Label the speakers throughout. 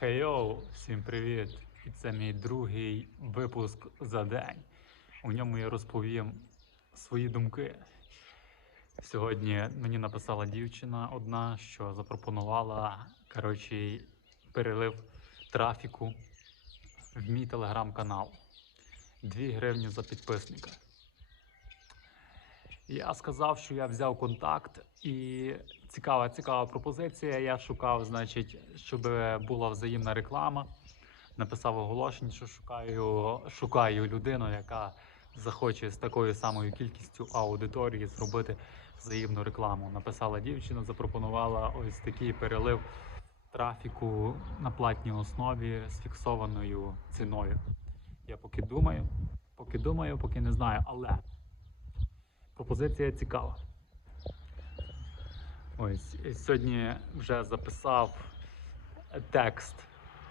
Speaker 1: Хейоу, всім привіт! І це мій другий випуск за день. У ньому я розповім свої думки. Сьогодні мені написала дівчина одна, що запропонувала коротше, перелив трафіку в мій телеграм-канал. 2 гривні за підписника. Я сказав, що я взяв контакт, і цікава, цікава пропозиція. Я шукав, значить, щоб була взаємна реклама. Написав оголошення, що шукаю, шукаю людину, яка захоче з такою самою кількістю аудиторії зробити взаємну рекламу. Написала дівчина, запропонувала ось такий перелив трафіку на платній основі з фіксованою ціною. Я поки думаю, поки думаю, поки не знаю, але пропозиція цікава. Ось сьогодні вже записав текст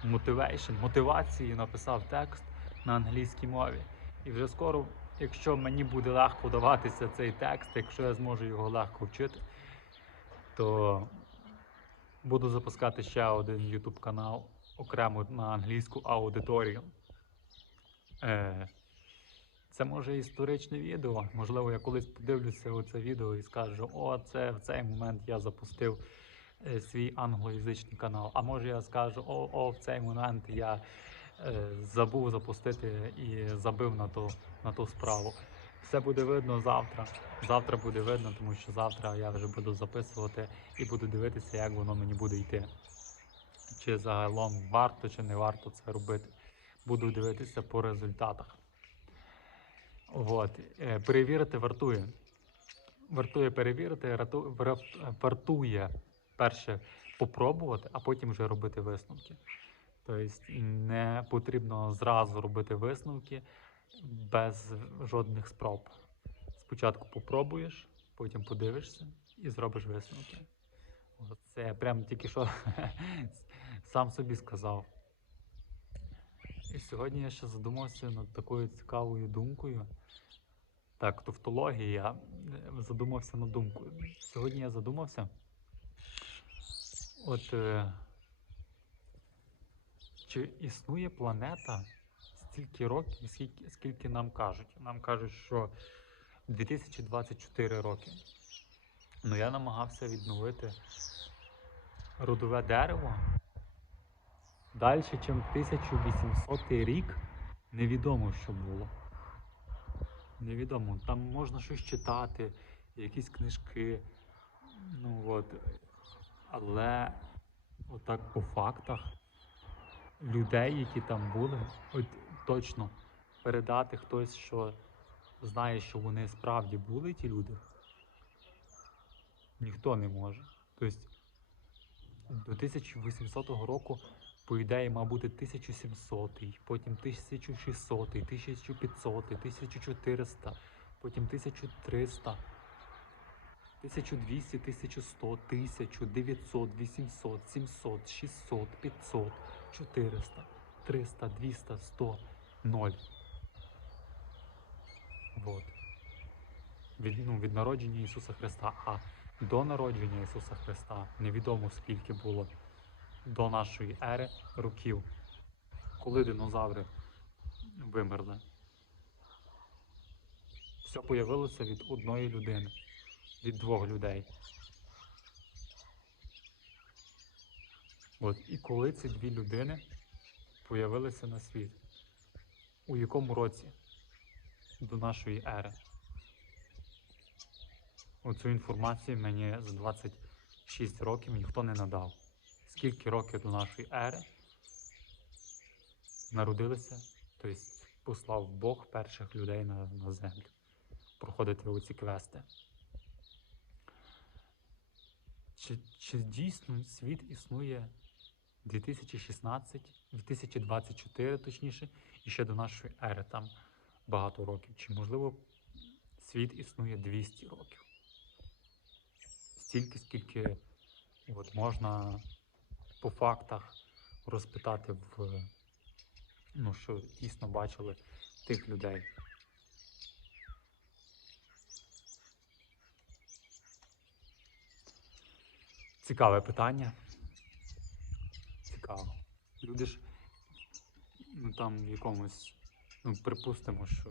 Speaker 1: motivation, мотивації, написав текст на англійській мові. І вже скоро, якщо мені буде легко даватися цей текст, якщо я зможу його легко вчити, то буду запускати ще один YouTube канал окремо на англійську аудиторію. Е, це може історичне відео. Можливо, я колись подивлюся оце відео і скажу: о, це в цей момент я запустив е, свій англоязичний канал. А може я скажу, о, о, в цей момент я е, забув запустити і забив на ту, на ту справу. Все буде видно завтра. Завтра буде видно, тому що завтра я вже буду записувати і буду дивитися, як воно мені буде йти. Чи загалом варто, чи не варто це робити. Буду дивитися по результатах. От. е, Перевірити вартує. Вартує перевірити, вартує перше попробувати, а потім вже робити висновки. Тобто не потрібно зразу робити висновки без жодних спроб. Спочатку попробуєш, потім подивишся і зробиш висновки. Це я прям тільки що сам собі сказав. І сьогодні я ще задумався над такою цікавою думкою. Так, тавтологія. Я задумався над думкою. Сьогодні я задумався. От е, чи існує планета стільки років, скільки, скільки нам кажуть? Нам кажуть, що 2024 роки. Ну я намагався відновити родове дерево далі, ніж 1800 рік, невідомо, що було. Невідомо. Там можна щось читати, якісь книжки. Ну от. Але отак по фактах людей, які там були, от точно передати хтось, що знає, що вони справді були ті люди, ніхто не може. Тобто до 1800 року, по ідеї, мав бути 1700, потім 1600, 1500, 1400, потім 1300, 1200, 1100, 1000, 900, 800, 700, 600, 500, 400, 300, 200, 100, 0. Вот. Від, ну, від народження Ісуса Христа. А до народження Ісуса Христа невідомо скільки було до нашої ери років, коли динозаври вимерли. Все появилося від одної людини, від двох людей. От. І коли ці дві людини появилися на світ? У якому році до нашої ери? Оцю інформацію мені за 26 років ніхто не надав. Скільки років до нашої ери народилися, тобто послав Бог перших людей на, на землю проходити оці квести. Чи, чи дійсно світ існує 2016, 2024, точніше, і ще до нашої ери там багато років? Чи можливо світ існує 200 років? Стільки, скільки от, можна по фактах розпитати в ну, що дійсно бачили тих людей. Цікаве питання. Цікаво. Люди ж ну там в якомусь, ну припустимо, що